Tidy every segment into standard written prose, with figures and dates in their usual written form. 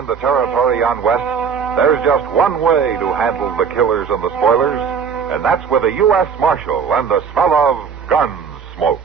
in the territory on West, there's just one way to handle the killers and the spoilers, and that's with a U.S. Marshal and the smell of Gunsmoke.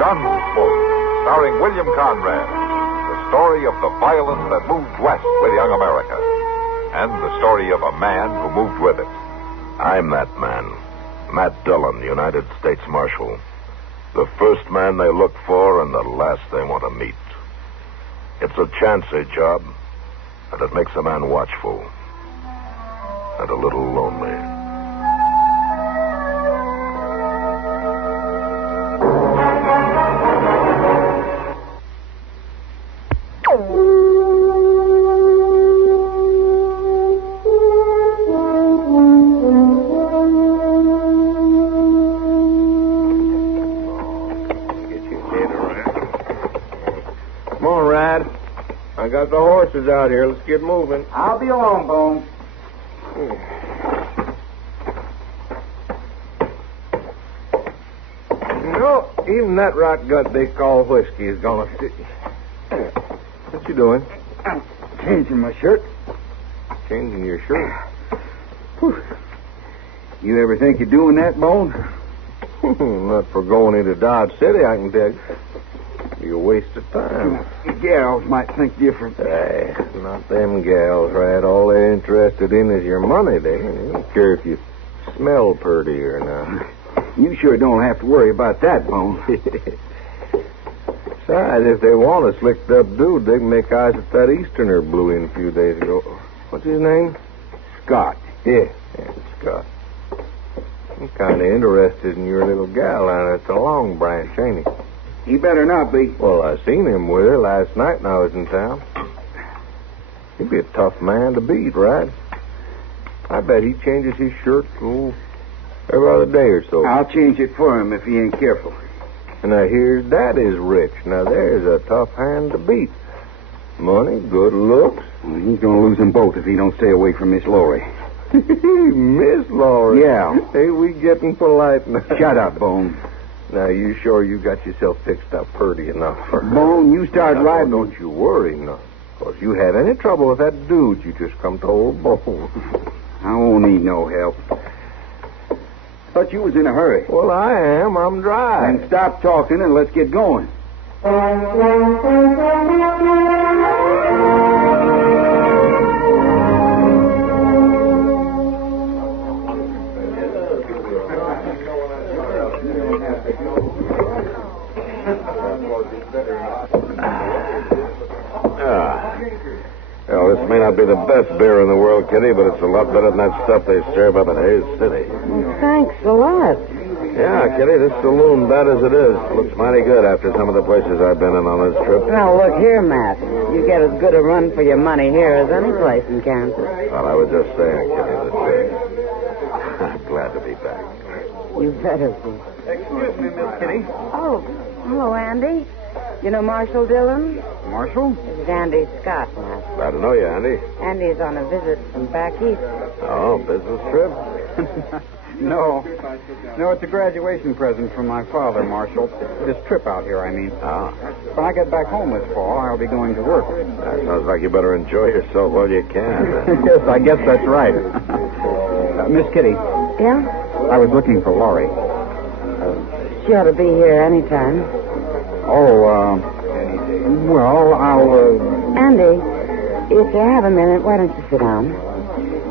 Gunsmoke, starring William Conrad, the story of the violence that moved west with young America, and the story of a man who moved with it. I'm that man, Matt Dillon, United States Marshal. The first man they look for and the last they want to meet. It's a chancy job, and it makes a man watchful and a little lonely. I got the horses out here. Let's get moving. I'll be along, Bones. You know, even that rot gut they call whiskey is gonna fit. What you doing? I'm changing my shirt. Changing your shirt? Whew. You ever think of doing that, Bones? Not for going into Dodge City, I can tell you. Be a waste of time. Gals might think different. Hey, not them gals, right? All they're interested in is your money. They don't care if you smell pretty or not. You sure don't have to worry about that, Bones. Besides, if they want a slicked-up dude, they can make eyes at that Easterner blew in a few days ago. What's his name? Scott. Yeah, Scott. I'm kind of interested in your little gal down at the Long Branch, ain't he? He better not be. Well, I seen him with her last night when I was in town. He'd be a tough man to beat, right? I bet he changes his shirt every other day or so. I'll change it for him if he ain't careful. And now here's Daddy's rich. Now there's a tough hand to beat. Money, good looks. Well, he's going to lose them both if he don't stay away from Miss Laurie. Miss Laurie? Yeah. Hey, we getting polite now. Shut up, Bone. Now, you sure you got yourself fixed up pretty enough for her? Bone, you start riding. Don't you worry, no. Because you had any trouble with that dude, you just come to old Bone. I won't need no help. Thought you was in a hurry. Well, I am. I'm dry. Then stop talking and let's get going. Well, this may not be the best beer in the world, Kitty, but it's a lot better than that stuff they serve up at Hayes City. Thanks a lot. Yeah, Kitty, this saloon, bad as it is, looks mighty good after some of the places I've been in on this trip. Now, look here, Matt. You get as good a run for your money here as any place in Kansas. Well, I was just saying, Kitty, that I'm glad to be back. You better be. Excuse me, Miss Kitty. Oh, hello, Andy. You know Marshal Dillon? Marshal? This is Andy Scott, Matt. Glad to know you, Andy. Andy's on a visit from back east. Oh, business trip? No, it's a graduation present from my father, Marshal. This trip out here, I mean. Ah. When I get back home this fall, I'll be going to work. That sounds like you better enjoy yourself while you can. Yes, I guess that's right. Miss Kitty, Yeah? I was looking for Laurie. She ought to be here anytime. Oh, well, I'll, Andy, if you have a minute, why don't you sit down?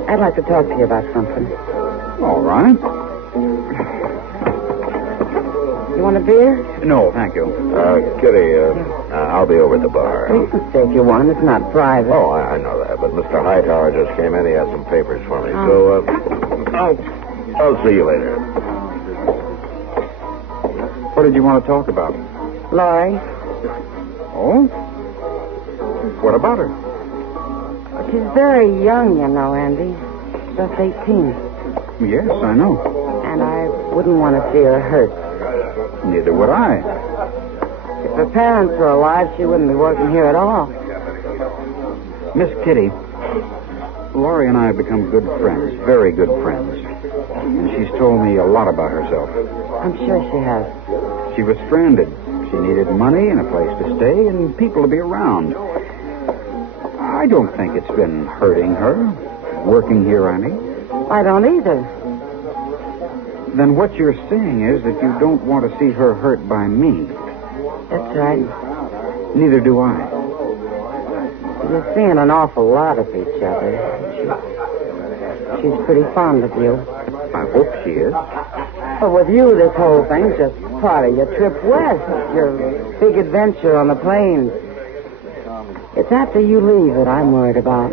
I'd like to talk to you about something. All right. You want a beer? No, thank you. Kitty, I'll be over at the bar. You can take you one. It's not private. Oh, I know that, but Mr. Hightower just came in. He has some papers for me, so I'll see you later. What did you want to talk about? Laurie? Oh? What about her? She's very young, you know, Andy. Just 18. Yes, I know. And I wouldn't want to see her hurt. Neither would I. her parents were alive, she wouldn't be working here at all. Miss Kitty, Laurie and I have become good friends, very good friends. And she's told me a lot about herself. I'm sure she has. She was stranded. She needed money and a place to stay and people to be around. I don't think it's been hurting her, working here, I mean. I don't either. Then what you're saying is that you don't want to see her hurt by me. That's right. Neither do I. You're seeing an awful lot of each other. She's pretty fond of you. I hope she is. But with you, this whole thing's just part of your trip west, your big adventure on the plains. It's after you leave that I'm worried about.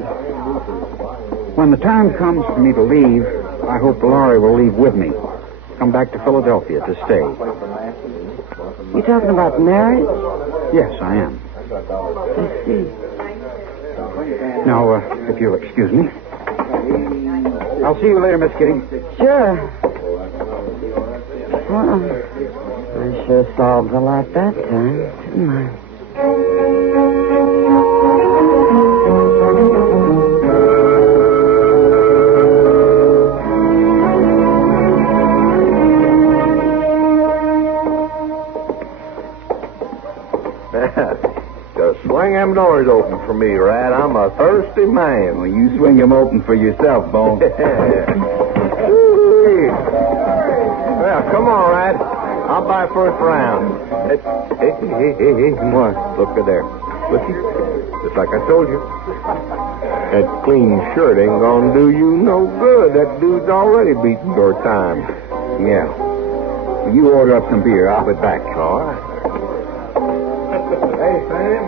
When the time comes for me to leave, I hope Laurie will leave with me. Come back to Philadelphia to stay. You talking about marriage? Yes, I am. I see. Now, if you'll excuse me. I'll see you later, Miss Kitty. Sure. Well, I sure solved a lot that time, didn't I? Just swing them doors open for me, Rat. I'm a thirsty man. Well, you swing them open for yourself, Bone. Well, come on, Rat. I'll buy first round. Hey. What? Look at there. Looky. Just like I told you. That clean shirt ain't gonna do you no good. That dude's already beating your time. Yeah. Well, you order up some beer. I'll be back. All right. Hey, Sam.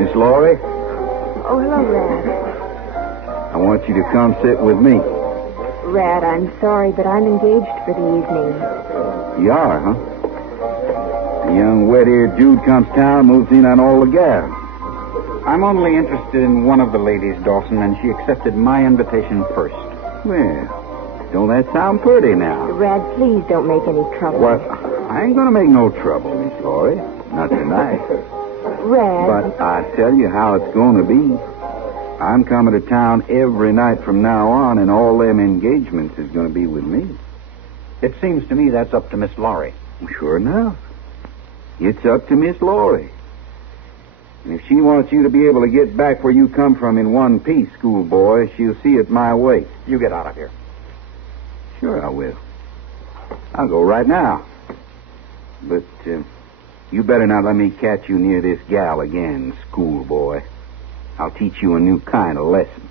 Miss Laurie, Oh, hello, Rad. I want you to come sit with me. Rad, I'm sorry, but I'm engaged for the evening. You are, huh? The young wet-eared Jude comes to town, moves in on all the gas. I'm only interested in one of the ladies, Dawson, and she accepted my invitation first. Well, don't that sound pretty now? Rad, please don't make any trouble. Well, I ain't gonna make no trouble, Miss Laurie. Not tonight. Rad. But I tell you how it's gonna be. I'm coming to town every night from now on, and all them engagements is gonna be with me. It seems to me that's up to Miss Laurie. Sure enough. It's up to Miss Laurie. And if she wants you to be able to get back where you come from in one piece, schoolboy, she'll see it my way. You get out of here. Sure I will. I'll go right now. But you better not let me catch you near this gal again, schoolboy. I'll teach you a new kind of lesson.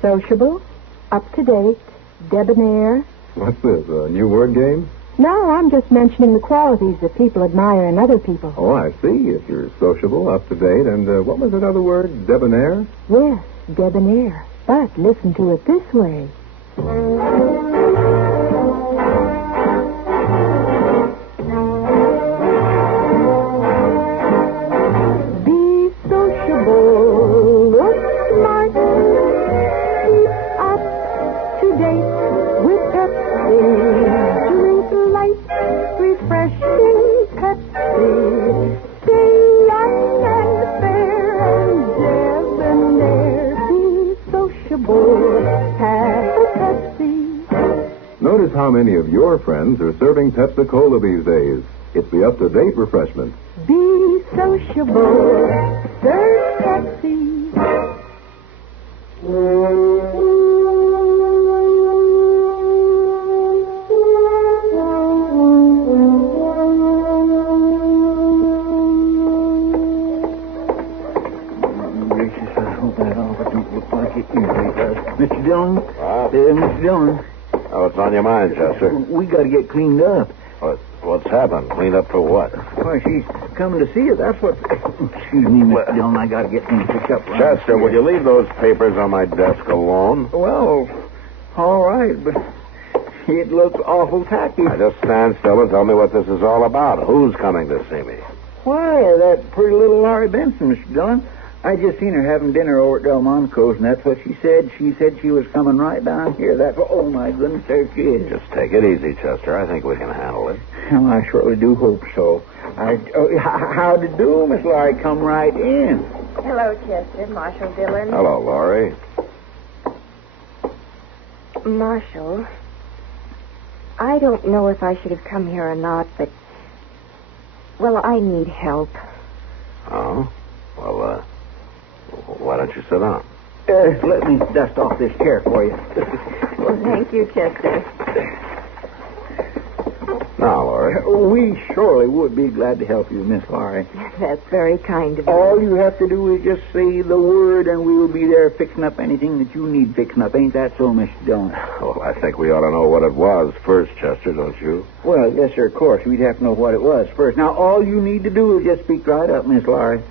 Sociable, up to date, debonair. What's this, a new word game? No, I'm just mentioning the qualities that people admire in other people. Oh, I see. If you're sociable, up to date, and what was another word? Debonair? Yes, debonair. But listen to it this way. Be sociable, look smart, keep up to date with Pepsi. Drink light, refreshing Pepsi. Stay young and fair and debonair. Be sociable, have a Pepsi. Notice how many of your friends are serving Pepsi-Cola these days. It's the up-to-date refreshment. Be sociable, serve Pepsi. Gracious, I hope that offer don't look like it usually does. Mr. Dillon? Mr. Dillon, What's on your mind, Chester? we got to get cleaned up. What's happened? Clean up for what? Why, she's coming to see you. That's what... Excuse me, Mr. Dillon. I got to get things picked up. Chester, will you leave those papers on my desk alone? Well, all right, but It looks awful tacky. Now, just stand still and tell me what this is all about. Who's coming to see me? Why, that pretty little Laurie Benson, Mr. Dillon. I just seen her having dinner over at Delmonico's, and that's what she said. She said she was coming right down here. Oh, my goodness, there she is. Just take it easy, Chester. I think we can handle it. Well, I surely do hope so. How'd you do, Miss Laurie? Come right in. Hello, Chester. Marshal Dillon. Hello, Laurie. Marshal, I don't know if I should have come here or not, but... Well, I need help. Oh? Well, why don't you sit down? Let me dust off this chair for you. Well, thank you, Chester. Now, Laurie. We surely would be glad to help you, Miss Laurie. That's very kind of you. All you have to do is just say the word, and we will be there fixing up anything that you need fixing up. Ain't that so, Mr. Dillon? Well, I think we ought to know what it was first, Chester, don't you? Well, yes, sir, of course. We'd have to know what it was first. Now, all you need to do is just speak right up, Miss Laurie.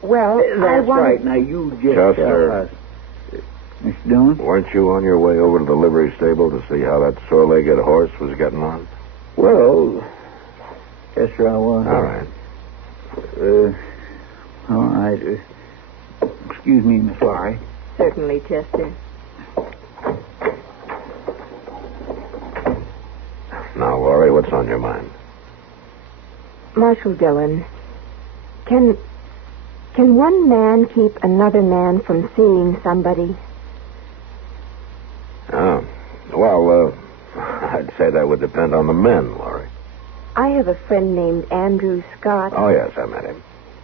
Well, That's right. Now, you just Chester. tell us. Mr. Dillon? Weren't you on your way over to the livery stable to see how that sore-legged horse was getting on? Well, yes, sir, I was. All right. All right. Excuse me, Miss Laurie. Certainly, Chester. Now, Laurie, what's on your mind? Marshal Dillon, can one man keep another man from seeing somebody? Oh. Well, I'd say that would depend on the men, Laurie. I have a friend named Andrew Scott. Oh, yes, I met him.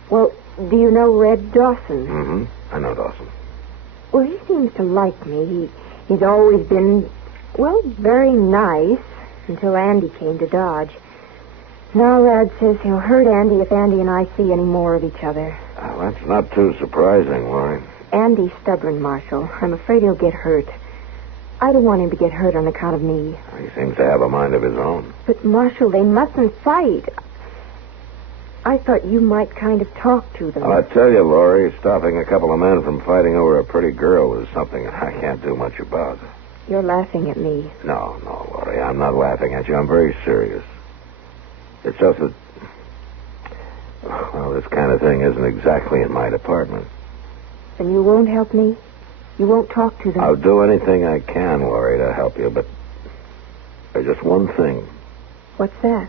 Well, do you know Red Dawson? Mm-hmm. I know Dawson. Well, he seems to like me. He's always been, well, very nice until Andy came to Dodge. Now Rad says he'll hurt Andy if Andy and I see any more of each other. Well, that's not too surprising, Laurie. Andy's stubborn, Marshal. I'm afraid he'll get hurt. I don't want him to get hurt on account of me. He seems to have a mind of his own. But, Marshal, they mustn't fight. I thought you might kind of talk to them. Well, I tell you, Laurie, stopping a couple of men from fighting over a pretty girl is something I can't do much about. You're laughing at me. No, Laurie, I'm not laughing at you. I'm very serious. It's just that, well, this kind of thing isn't exactly in my department. Then you won't help me? You won't talk to them? I'll do anything I can, Laurie, to help you, but there's just one thing. What's that?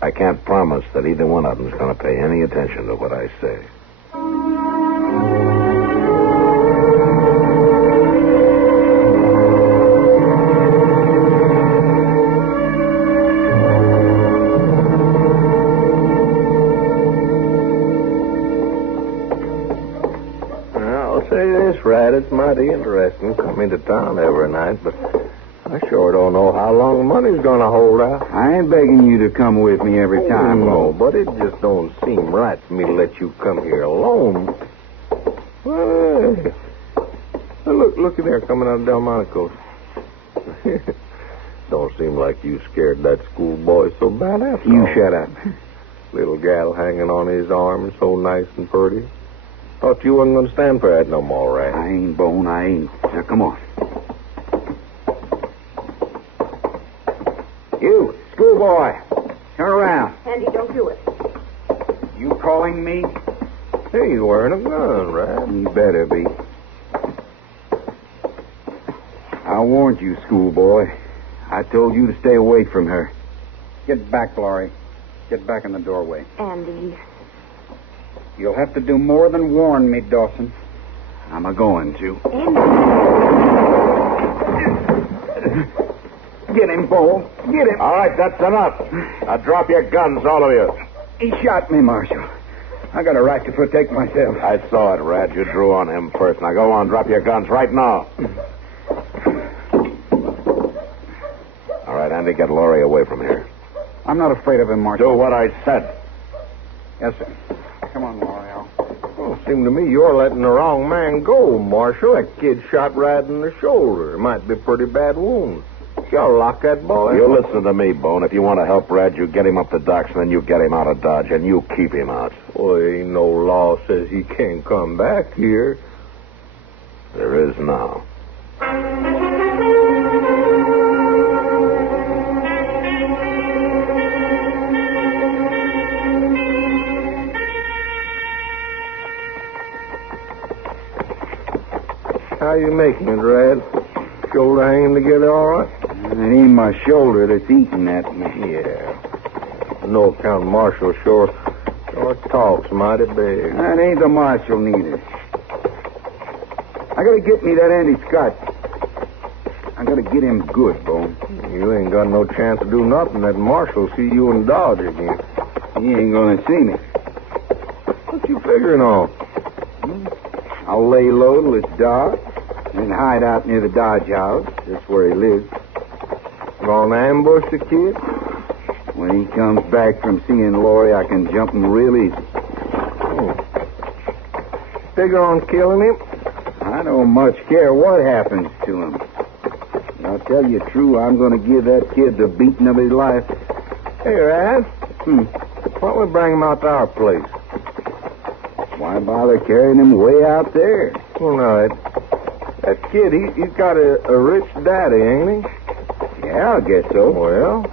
I can't promise that either one of them's going to pay any attention to what I say. Fred, it's mighty interesting coming to town every night, but I sure don't know how long the money's going to hold out. I ain't begging you to come with me every time. No, but it just don't seem right for me to let you come here alone. Well, look at there, coming out of Delmonico's. Don't seem like you scared that schoolboy so bad after all. You shut up. Little gal hanging on his arm, so nice and pretty. Thought you wasn't going to stand for that no more, right? I ain't, Bone, I ain't. Now, come on. You, schoolboy, turn around. Andy, don't do it. You calling me? Hey, he's wearing a gun, right? He better be. I warned you, schoolboy. I told you to stay away from her. Get back, Laurie. Get back in the doorway. Andy. You'll have to do more than warn me, Dawson. I'm a-going to. Get him, Bo. Get him. All right, that's enough. Now drop your guns, all of you. He shot me, Marshal. I got a right to protect myself. I saw it, Rad. You drew on him first. Now go on, drop your guns right now. All right, Andy, get Laurie away from here. I'm not afraid of him, Marshal. Do what I said. Yes, sir. Come on, Laurie. Well, it seemed to me you're letting the wrong man go, Marshal. That kid shot Rad in the shoulder. It might be a pretty bad wound. Y'all lock that boy. You listen to me, Bone. If you want to help Rad, you get him up the docks, and then you get him out of Dodge, and you keep him out. Well, ain't no law says he can't come back here. There is now. you making it, Red? Shoulder hanging together all right? It ain't my shoulder that's eating at me. Yeah. No account Marshall sure talks mighty big. That ain't the marshal neither. I gotta get me that Andy Scott. I gotta get him good, Bone. You ain't got no chance to do nothing. That Marshall see you in Dodge again. He ain't gonna see me. What you figuring on? I'll lay low till it's dark and hide out near the Dodge house. That's where he lives. Gonna ambush the kid? When he comes back from seeing Laurie, I can jump him real easy. Figure on killing him? I don't much care what happens to him. And I'll tell you true, I'm going to give that kid the beating of his life. Hey, Raz. Why don't we bring him out to our place? Why bother carrying him way out there? Well, no, that kid, he's got a rich daddy, ain't he? Yeah, I guess so. Well,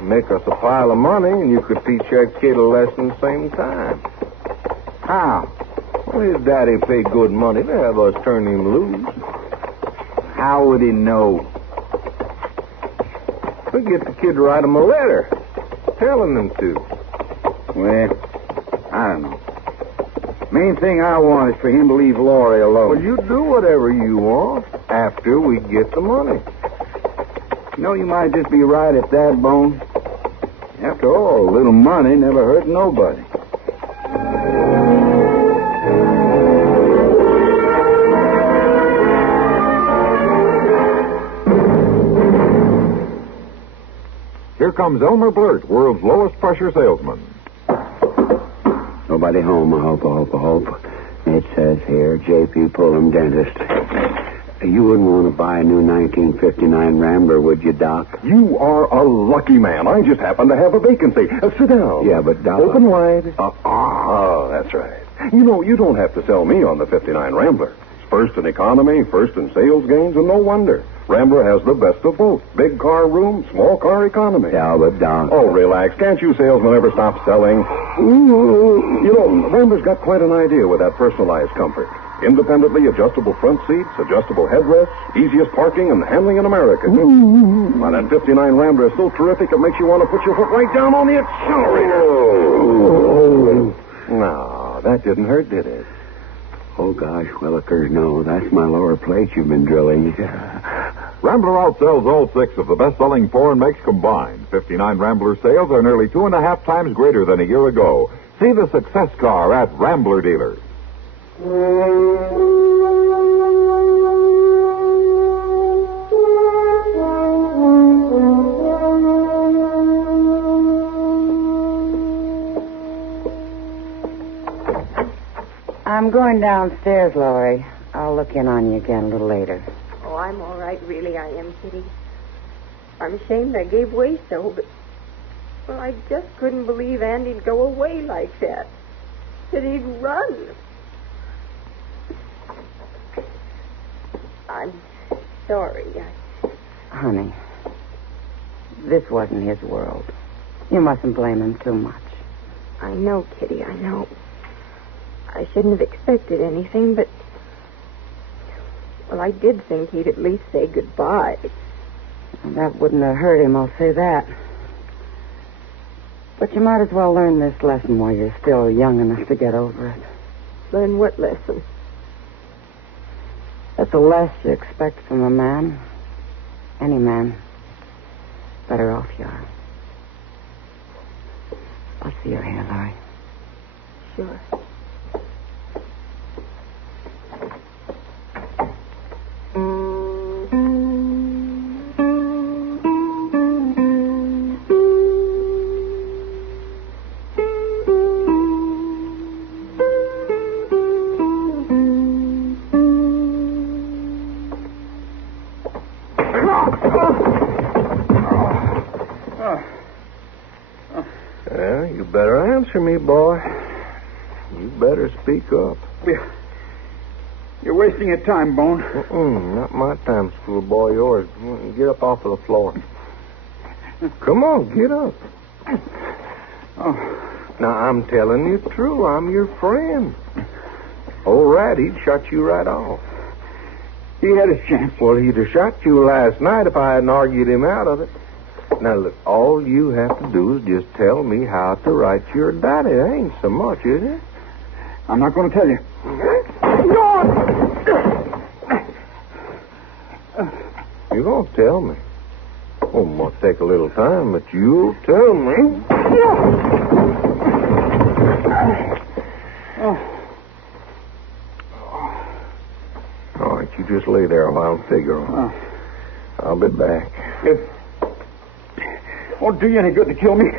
make us a pile of money, and you could teach that kid a lesson at the same time. How? Well, his daddy paid good money to have us turn him loose. How would he know? We get the kid to write him a letter, telling him to. Well, I don't know. Main thing I want is for him to leave Laurie alone. Well, you do whatever you want after we get the money. You know, you might just be right at that, Bone. After all, a little money never hurt nobody. Here comes Elmer Blurt, world's lowest pressure salesman. Nobody home, I hope. It says here, J.P. Pullum, dentist. You wouldn't want to buy a new 1959 Rambler, would you, Doc? You are a lucky man. I just happen to have a vacancy. Sit down. Yeah, but Doc... Open wide. That's right. You know, you don't have to sell me on the 59 Rambler. It's first in economy, first in sales gains, and no wonder. Rambler has the best of both. Big car room, small car economy. Yeah, but Doc... Oh, relax. Can't you salesmen ever stop selling? You know, Rambler's got quite an idea with that personalized comfort. Independently adjustable front seats, adjustable headrests, easiest parking and handling in America. Well, that 59 Rambler is so terrific it makes you want to put your foot right down on the accelerator. No, that didn't hurt, did it? Oh, gosh, Willikers, no. That's my lower plate you've been drilling. Rambler outsells all 6 of the best-selling foreign makes combined. 59 Rambler sales are nearly 2.5 times greater than a year ago. See the success car at Rambler dealers. I'm going downstairs, Laurie. I'll look in on you again a little later. Oh, I'm all right, really, I am, Kitty. I'm ashamed I gave way so, but... Well, I just couldn't believe Andy'd go away like that. That he'd run. I'm sorry. Honey, this wasn't his world. You mustn't blame him too much. I know, Kitty, I know. I shouldn't have expected anything, but... Well, I did think he'd at least say goodbye. Well, that wouldn't have hurt him, I'll say that. But you might as well learn this lesson while you're still young enough to get over it. Learn what lesson? That the less you expect from a man, any man, better off you are. I'll see your hand, Laurie. Sure. Well, you better answer me, boy. You better speak up. You're wasting your time, Bone. Not my time, schoolboy. Yours. Get up off of the floor. Come on, get up. Now, I'm telling you true. I'm your friend. Old Rat, he'd shut you right off. He had his chance. Well, he'd have shot you last night if I hadn't argued him out of it. Now, look, all you have to do is just tell me how to write your daddy. It ain't so much, is it? I'm not going to tell you. You're going to tell me. Oh, it might take a little time, but you'll tell me. All right, you just lay there while I figure on. I'll be back. It won't do you any good to kill me.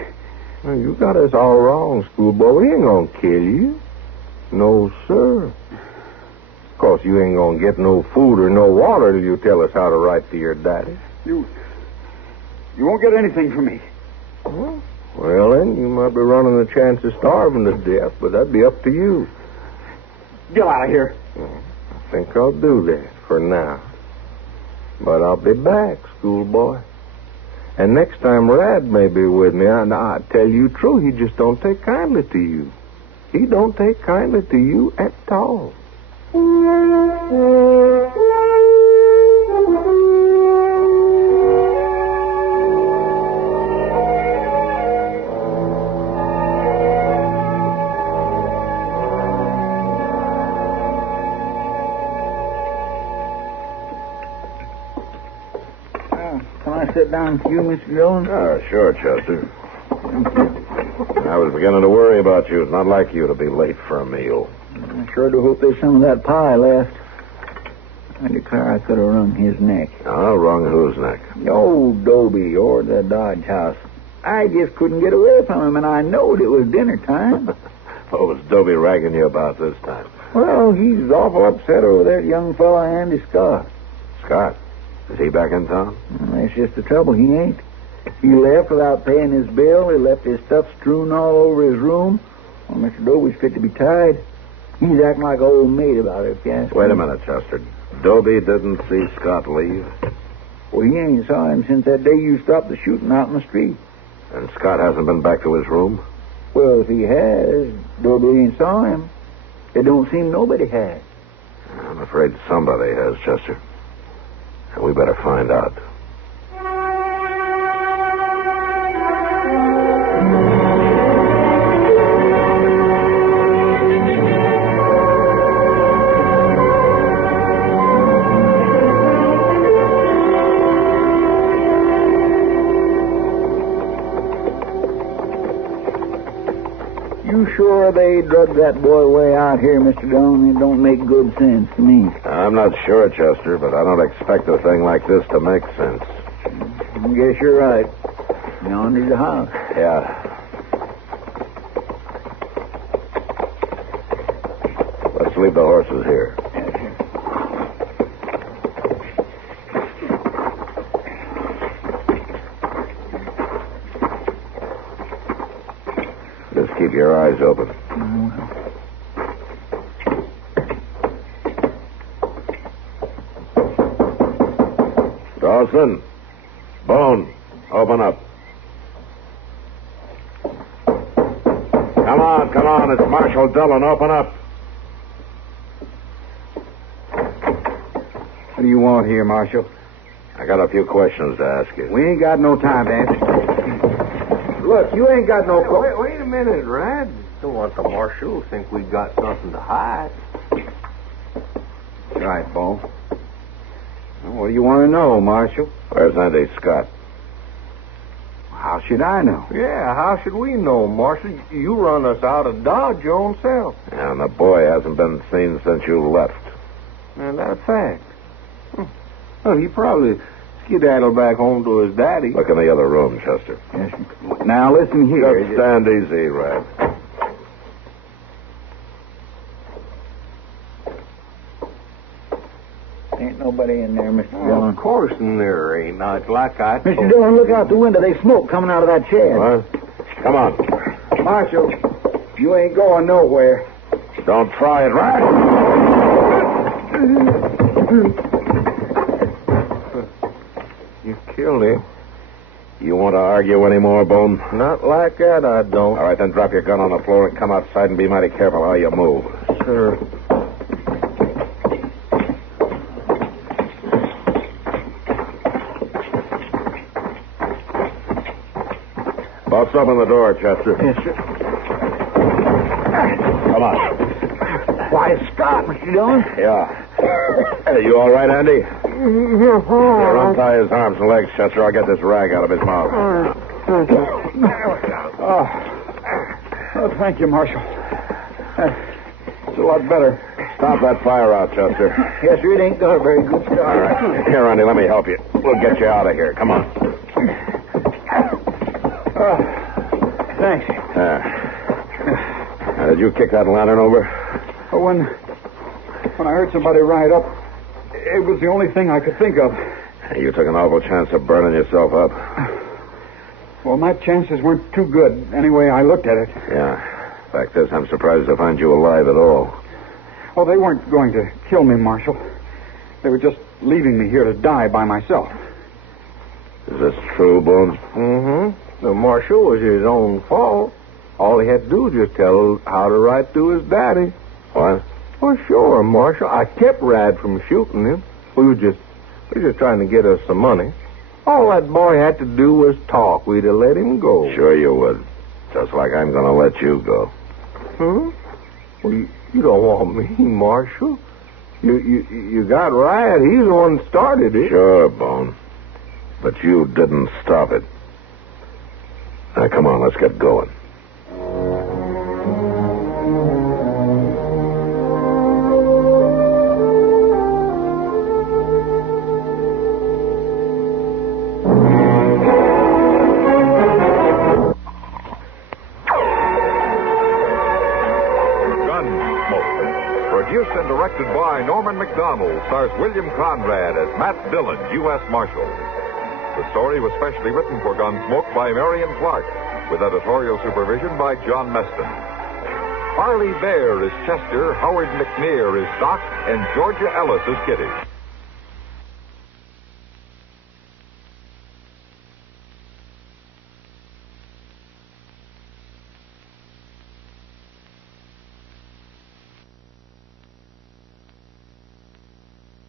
Well, you got us all wrong, schoolboy. We ain't going to kill you. No, sir. Of course, you ain't going to get no food or no water till you tell us how to write to your daddy. You won't get anything from me. Well, then, you might be running the chance of starving to death, but that'd be up to you. Get out of here. I think I'll do that for now. But I'll be back, schoolboy. And next time Rad may be with me, and I tell you true, he just don't take kindly to you. He don't take kindly to you at all. Can I sit down with you, Mr. Dillon? Oh, sure, Chester. I was beginning to worry about you. It's not like you to be late for a meal. I sure do hope there's some of that pie left. I declare I could have wrung his neck. Oh, wrung whose neck? Old Dobie or the Dodge House. I just couldn't get away from him, and I knowed it was dinner time. What was Dobie ragging you about this time? Well, he's awful upset over that young fella, Andy Scott. Scott? Is he back in town? Well, that's just the trouble. He ain't. He left without paying his bill. He left his stuff strewn all over his room. Well, Mr. Dobie's fit to be tied. He's acting like an old maid about it, if you ask me. Wait a minute, Chester. Dobie didn't see Scott leave? Well, he ain't saw him since that day you stopped the shooting out in the street. And Scott hasn't been back to his room? Well, if he has, Dobie ain't saw him. It don't seem nobody has. I'm afraid somebody has, Chester. And we better find out. You sure they drug that boy way out here, Mr. Dillon? It don't make good sense to me. I'm not sure, Chester, but I don't expect a thing like this to make sense. I guess you're right. Yonder's the house. Yeah. Let's leave the horses here. Just keep your eyes open. Dawson, Bone, open up. Come on, it's Marshal Dillon, open up. What do you want here, Marshal? I got a few questions to ask you. We ain't got no time to answer. Look, you ain't got no... Wait a minute, Rad. Don't want the marshal to think we got something to hide. Right, Bo. Well, what do you want to know, Marshal? Where's Andy Scott? How should I know? Yeah, how should we know, Marshal? You run us out of Dodge your own self. And the boy hasn't been seen since you left. And that's a fact. Well, he probably skedaddled back home to his daddy. Look in the other room, Chester. Yes. Now, listen here. Just stand easy, Rad. Ain't nobody in there, Mr. Dillon. Of course there ain't. Now, it's like I told Mr. Dillon, look out the window. There's smoke coming out of that shed. What? Come on. Marshal, you ain't going nowhere. Don't try it, Rad. You killed him. You want to argue anymore, Bone? Not like that, I don't. All right, then drop your gun on the floor and come outside and be mighty careful how you move. Sir. Bust open the door, Chester. Yes, sir. Come on. Why, Scott, what you doing? Yeah. Hey, you all right, Andy? Here, untie his arms and legs, Chester. I'll get this rag out of his mouth. Oh, thank you, Marshal. It's a lot better. Stop that fire out, Chester. Yes, sir, it ain't got a very good start. All right. Here, Andy, let me help you. We'll get you out of here. Come on. Thanks. Now, did you kick that lantern over? Well, when I heard somebody ride up, it was the only thing I could think of. You took an awful chance of burning yourself up. Well, my chances weren't too good. Anyway, I looked at it. Yeah. Fact is, I'm surprised to find you alive at all. Oh, they weren't going to kill me, Marshal. They were just leaving me here to die by myself. Is this true, Bones? Mm-hmm. The Marshal was his own fault. All he had to do was just tell how to ride to his daddy. What? Well, sure, Marshal. I kept Rad from shooting him. We were just trying to get us some money. All that boy had to do was talk. We'd have let him go. Sure you would. Just like I'm going to let you go. Huh? Well, you don't want me, Marshal. You got Rad. He's the one that started it. Sure, Bone. But you didn't stop it. Now, come on, let's get going. Produced and directed by Norman MacDonnell, stars William Conrad as Matt Dillon, U.S. Marshal. The story was specially written for Gunsmoke by Marion Clark, with editorial supervision by John Meston. Parley Baer is Chester, Howard McNear is Doc, and Georgia Ellis is Kitty.